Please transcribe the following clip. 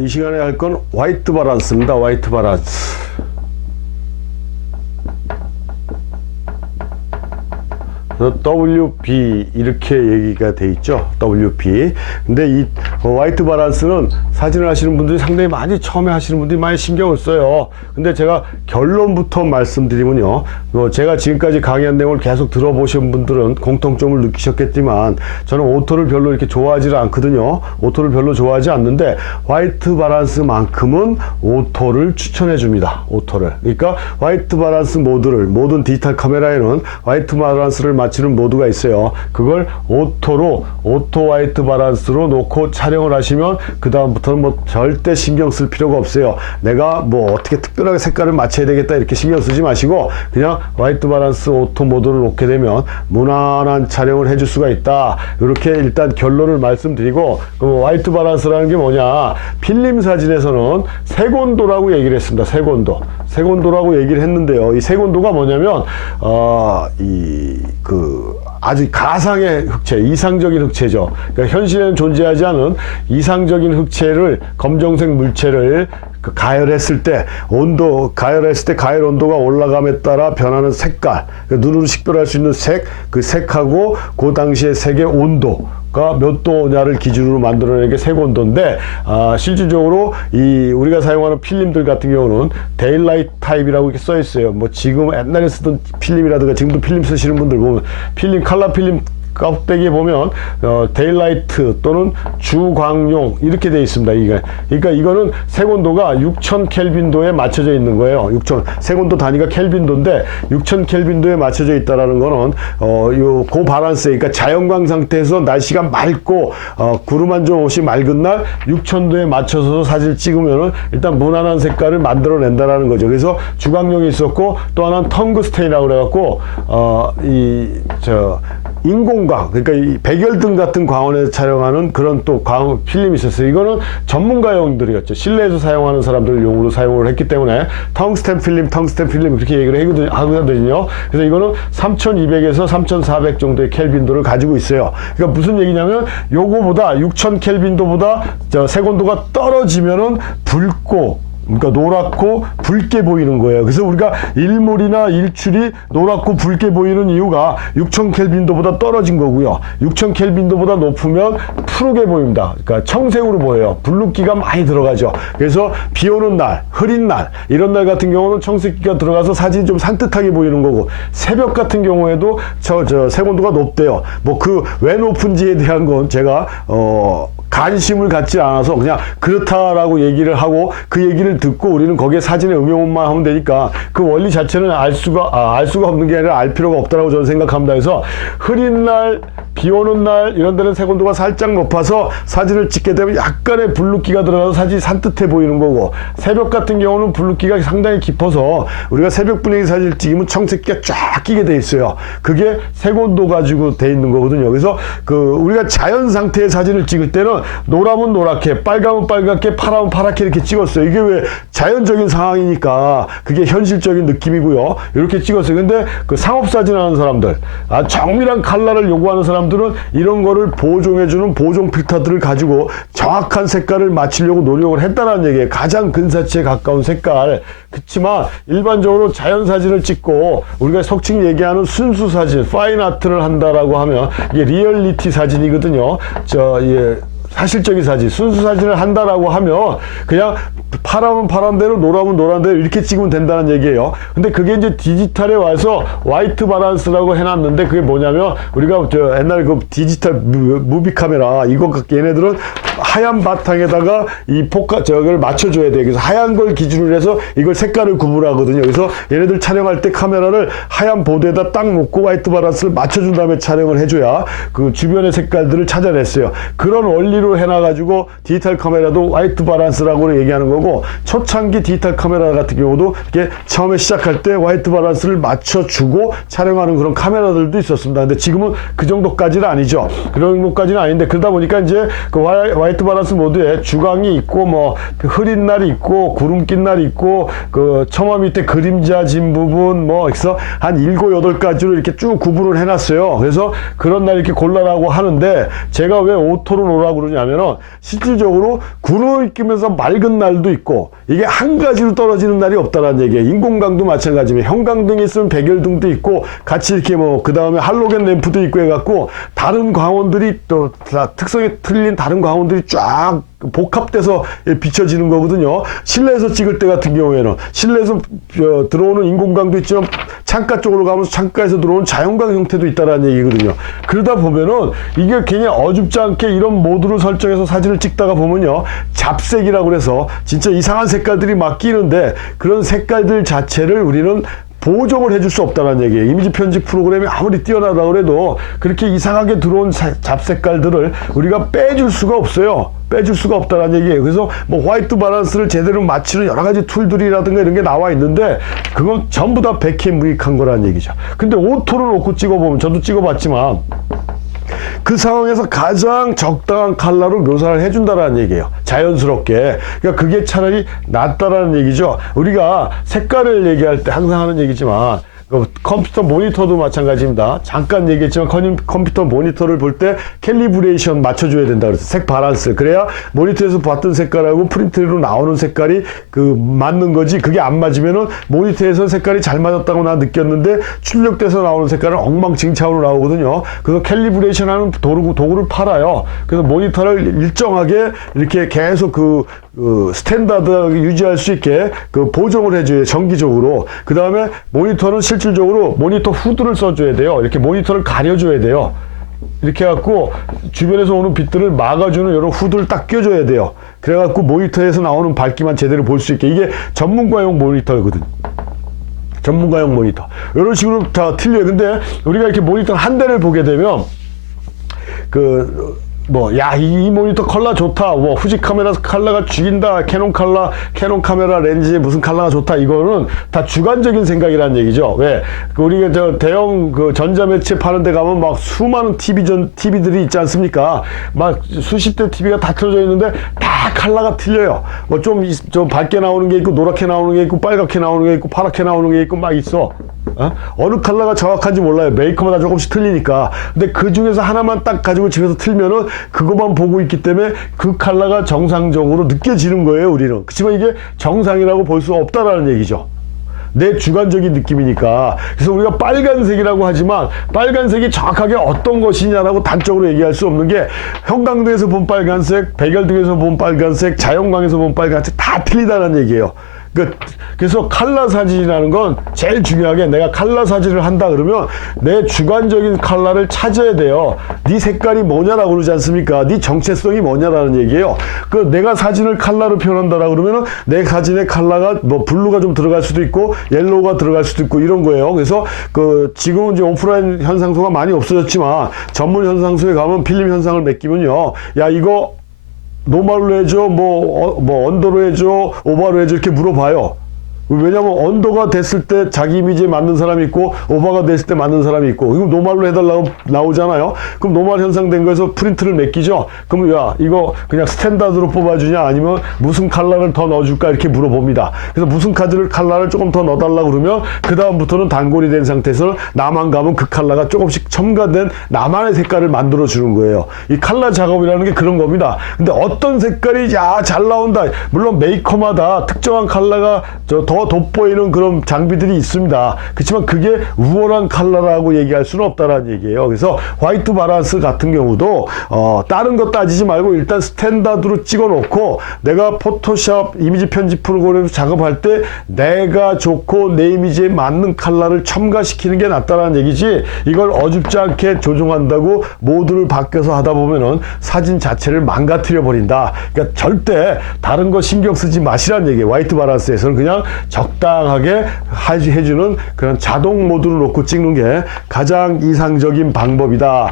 이 시간에 할 건 화이트 바란스입니다. 화이트 바란스. WB 이렇게 얘기가 돼 있죠. WB. 근데 이 화이트 바란스는 사진을 하시는 분들이 상당히 많이 처음에 하시는 분들이 많이 신경을 써요. 근데 제가 결론부터 말씀드리면요. 제가 지금까지 강의한 내용을 계속 들어보신 분들은 공통점을 느끼셨겠지만 저는 오토를 별로 이렇게 좋아하지 않거든요. 오토를 별로 좋아하지 않는데 화이트 바란스만큼은 오토를 추천해 줍니다. 오토를. 그러니까 화이트 바란스 모드를 모든 디지털 카메라에는 화이트 바란스를 맞추는 모드가 있어요. 그걸 오토로 오토 화이트 바란스로 놓고 촬영을 하시면 그 다음부터는 뭐 절대 신경 쓸 필요가 없어요. 내가 뭐 어떻게 특별하게 색깔을 맞춰야 되겠다 이렇게 신경 쓰지 마시고 그냥 화이트 바란스 오토 모드를 놓게 되면 무난한 촬영을 해줄 수가 있다. 이렇게 일단 결론을 말씀드리고, 그 화이트 바란스라는 게 뭐냐, 필름 사진에서는 색온도라고 얘기를 했습니다. 색온도라고 얘기를 했는데요. 이 색온도가 뭐냐면 아주 가상의 흑채, 이상적인 흑채죠. 그러니까 현실에는 존재하지 않은 이상적인 흑채를, 검정색 물체를 가열했을 때 가열 온도가 올라감에 따라 변하는 색깔, 눈으로 식별할 수 있는 색, 그 색하고 그 당시의 색의 온도가 몇 도냐를 기준으로 만들어낸 게 색온도인데, 실질적으로 우리가 사용하는 필름들 같은 경우는 데일라이트 타입이라고 이렇게 써 있어요. 뭐 지금 옛날에 쓰던 필름이라든가 지금도 필름 쓰시는 분들 보면 칼라 필름 껍데기에 보면 데일라이트 또는 주광용 이렇게 되어 있습니다. 그러니까 이거는 색온도가 6000 켈빈도에 맞춰져 있는 거예요. 색온도 단위가 켈빈도인데 6000 켈빈도에 맞춰져 있다라는 거는 그 바란스, 그러니까 자연광 상태에서 날씨가 맑고 구름 한 점 없이 맑은 날 6000도에 맞춰서 사진을 찍으면은 일단 무난한 색깔을 만들어낸다라는 거죠. 그래서 주광용이 있었고, 또 하나는 텅그스테인이라고 그래갖고 인공광, 그러니까 이 백열등 같은 광원에서 촬영하는 그런 또 광 필름이 있었어요. 이거는 전문가용들이었죠. 실내에서 사용하는 사람들 용으로 사용을 했기 때문에 텅스텐 필름 그렇게 얘기를 하거든요. 그래서 이거는 3200에서 3400 정도의 켈빈도를 가지고 있어요. 그러니까 무슨 얘기냐면 요거보다 6000 켈빈도보다 색온도가 떨어지면은 붉고, 그러니까 노랗고 붉게 보이는 거예요. 그래서 우리가 일몰이나 일출이 노랗고 붉게 보이는 이유가 6000 켈빈도보다 떨어진 거고요. 6000 켈빈도보다 높으면 푸르게 보입니다. 그러니까 청색으로 보여요. 블루기가 많이 들어가죠. 그래서 비 오는 날, 흐린 날, 이런 날 같은 경우는 청색기가 들어가서 사진이 좀 산뜻하게 보이는 거고, 새벽 같은 경우에도 색온도가 높대요. 뭐 왜 높은지에 대한 건 제가 관심을 갖지 않아서 그냥 그렇다라고 얘기를 하고, 그 얘기를 듣고 우리는 거기에 사진에 응용만 하면 되니까 그 원리 자체는 알 수가 없는 게 아니라 알 필요가 없다라고 저는 생각합니다. 그래서 흐린 날, 비 오는 날 이런 데는 색온도가 살짝 높아서 사진을 찍게 되면 약간의 블루기가 들어가서 사진이 산뜻해 보이는 거고, 새벽 같은 경우는 블루기가 상당히 깊어서 우리가 새벽 분위기 사진을 찍으면 청색기가 쫙 끼게 돼 있어요. 그게 색온도 가지고 돼 있는 거거든요. 그래서 우리가 자연 상태의 사진을 찍을 때는 노라면 노랗게, 빨가면 빨갛게, 파라면 파랗게 이렇게 찍었어요. 이게 왜 자연적인 상황이니까 그게 현실적인 느낌이고요. 이렇게 찍었어요. 근데 그 상업사진 하는 사람들, 정밀한 컬러를 요구하는 사람들은 이런 거를 보정해주는 보정 필터들을 가지고 정확한 색깔을 맞추려고 노력을 했다는 얘기예요. 가장 근사치에 가까운 색깔. 그렇지만 일반적으로 자연 사진을 찍고 우리가 속칭 얘기하는 순수 사진, 파인 아트를 한다라고 하면 이게 리얼리티 사진이거든요. 사실적인 사진, 순수 사진을 한다라고 하면 그냥 파라면 파란 대로 노라면 노란 대로 이렇게 찍으면 된다는 얘기예요. 근데 그게 이제 디지털에 와서 화이트 바란스라고 해놨는데, 그게 뭐냐면 우리가 옛날 그 디지털 무비 카메라, 얘네들은 하얀 바탕에다가 저걸 맞춰줘야 돼요. 그래서 하얀 걸 기준으로 해서 이걸 색깔을 구분하거든요. 그래서 얘네들 촬영할 때 카메라를 하얀 보드에다 딱 놓고 화이트 바란스를 맞춰준 다음에 촬영을 해줘야 그 주변의 색깔들을 찾아냈어요. 그런 원리로 해놔가지고 디지털 카메라도 화이트 바란스라고 얘기하는 거고, 거고, 초창기 디지털 카메라 같은 경우도 이렇게 처음에 시작할 때 화이트 바란스를 맞춰주고 촬영하는 그런 카메라들도 있었습니다. 근데 지금은 그 정도까지는 아니죠. 그런 정도까지는 아닌데, 그러다 보니까 이제 그 화이트 바란스 모드에 주광이 있고, 뭐 흐린 날이 있고, 구름 낀 날이 있고, 그 처마 밑에 그림자 진 부분, 뭐 그래서 한 7, 8가지로 이렇게 쭉 구분을 해놨어요. 그래서 그런 날 이렇게 골라라고 하는데, 제가 왜 오토로 놓으라고 그러냐면은 실질적으로 구름을 끼면서 맑은 날도 있고, 이게 한 가지로 떨어지는 날이 없다는 얘기예요. 인공광도 마찬가지입니다. 형광등이 있으면 백열등도 있고, 같이 이렇게 뭐 그 다음에 할로겐 램프도 있고 해갖고, 다른 광원들이 또 다 특성이 틀린 다른 광원들이 쫙 복합돼서 비춰지는 거거든요. 실내에서 찍을 때 같은 경우에는 실내에서 들어오는 인공광도 있지만, 창가 쪽으로 가면서 창가에서 들어오는 자연광 형태도 있다라는 얘기거든요. 그러다 보면은 이게 굉장히 어줍지 않게 이런 모드를 설정해서 사진을 찍다가 보면요, 잡색이라고 그래서 진짜 이상한 색깔들이 막 끼는데, 그런 색깔들 자체를 우리는 보정을 해줄 수 없다는 얘기예요. 이미지 편집 프로그램이 아무리 뛰어나다고 해도 그렇게 이상하게 들어온 잡색깔들을 우리가 빼줄 수가 없어요. 빼줄 수가 없다는 얘기예요. 그래서 뭐 화이트 바란스를 제대로 맞추는 여러 가지 툴들이라든가 이런 게 나와 있는데, 그건 전부 다 백해 무익한 거라는 얘기죠. 근데 오토를 놓고 찍어보면, 저도 찍어봤지만 그 상황에서 가장 적당한 컬러로 묘사를 해준다라는 얘기예요. 자연스럽게. 그러니까 그게 차라리 낫다라는 얘기죠. 우리가 색깔을 얘기할 때 항상 하는 얘기지만, 컴퓨터 모니터도 마찬가지입니다. 잠깐 얘기했지만 컴퓨터 모니터를 볼 때 캘리브레이션 맞춰줘야 된다 그랬어요. 색 바란스. 그래야 모니터에서 봤던 색깔하고 프린트로 나오는 색깔이 그 맞는 거지, 그게 안 맞으면은 모니터에서 색깔이 잘 맞았다고 나 느꼈는데 출력돼서 나오는 색깔은 엉망진창으로 나오거든요. 그래서 캘리브레이션 하는 도구를 팔아요. 그래서 모니터를 일정하게 이렇게 계속 그 스탠다드 유지할 수 있게 그 보정을 해줘요, 정기적으로. 그 다음에 모니터는 실질적으로 모니터 후드를 써줘야 돼요. 이렇게 모니터를 가려줘야 돼요. 이렇게 해갖고 주변에서 오는 빛들을 막아주는 이런 후드를 딱 껴줘야 돼요. 그래갖고 모니터에서 나오는 밝기만 제대로 볼 수 있게. 이게 전문가용 모니터거든. 전문가용 모니터. 이런 식으로 다 틀려요. 근데 우리가 이렇게 모니터 한 대를 보게 되면, 이 모니터 컬러 좋다, 뭐 후지 카메라 컬러가 죽인다, 캐논 카메라 렌즈에 무슨 컬러가 좋다, 이거는 다 주관적인 생각이라는 얘기죠. 왜? 우리가 저 대형 그 전자매체 파는 데 가면 막 수많은 TV들이 있지 않습니까? 막 수십 대 TV가 다 틀어져 있는데 다 컬러가 틀려요. 뭐 좀 밝게 나오는 게 있고, 노랗게 나오는 게 있고, 빨갛게 나오는 게 있고, 파랗게 나오는 게 있고 막 있어. 어느 컬러가 정확한지 몰라요. 메이커마다 조금씩 틀리니까. 근데 그 중에서 하나만 딱 가지고 집에서 틀면은 그것만 보고 있기 때문에 그 컬러가 정상적으로 느껴지는 거예요, 우리는. 그렇지만 이게 정상이라고 볼 수 없다라는 얘기죠. 내 주관적인 느낌이니까. 그래서 우리가 빨간색이라고 하지만, 빨간색이 정확하게 어떤 것이냐라고 단적으로 얘기할 수 없는 게, 형광등에서 본 빨간색, 백열등에서 본 빨간색, 자연광에서 본 빨간색 다 틀리다는 얘기예요. 그래서 컬러 사진이라는 건 제일 중요하게, 내가 컬러 사진을 한다 그러면 내 주관적인 컬러를 찾아야 돼요. 네 색깔이 뭐냐라고 그러지 않습니까? 네 정체성이 뭐냐라는 얘기예요. 내가 사진을 컬러로 표현한다라 그러면은 내 사진의 컬러가 뭐 블루가 좀 들어갈 수도 있고, 옐로우가 들어갈 수도 있고 이런 거예요. 그래서 지금은 이제 오프라인 현상소가 많이 없어졌지만, 전문 현상소에 가면 필름 현상을 맡기면요, 야 이거 노멀로 해줘, 언더로 해줘, 오버로 해줘, 이렇게 물어봐요. 왜냐면 언더가 됐을 때 자기 이미지에 맞는 사람이 있고, 오버가 됐을 때 맞는 사람이 있고, 이거 노멀로 해달라고 나오잖아요. 그럼 노멀 현상된 거에서 프린트를 맡기죠. 그럼 야 이거 그냥 스탠다드로 뽑아주냐, 아니면 무슨 컬러를 더 넣어줄까, 이렇게 물어봅니다. 그래서 무슨 컬러를 조금 더 넣어달라고 그러면 그 다음부터는 단골이 된 상태에서 나만 가면 그 컬러가 조금씩 첨가된 나만의 색깔을 만들어 주는 거예요. 이 컬러 작업이라는 게 그런 겁니다. 근데 어떤 색깔이 잘 나온다, 물론 메이커마다 특정한 컬러가 더 돋보이는 그런 장비들이 있습니다. 그렇지만 그게 우월한 컬러라고 얘기할 수는 없다라는 얘기예요. 그래서 화이트 바란스 같은 경우도 다른 거 따지지 말고 일단 스탠다드로 찍어 놓고, 내가 포토샵 이미지 편집 프로그램에서 작업할 때 내가 좋고 내 이미지에 맞는 컬러를 첨가시키는 게 낫다라는 얘기지, 이걸 어줍지 않게 조종한다고 모드를 바뀌어서 하다 보면은 사진 자체를 망가뜨려 버린다. 그러니까 절대 다른 거 신경 쓰지 마시라는 얘기예요. 화이트 바란스에서는 그냥 적당하게 해주는 그런 자동 모드를 놓고 찍는 게 가장 이상적인 방법이다.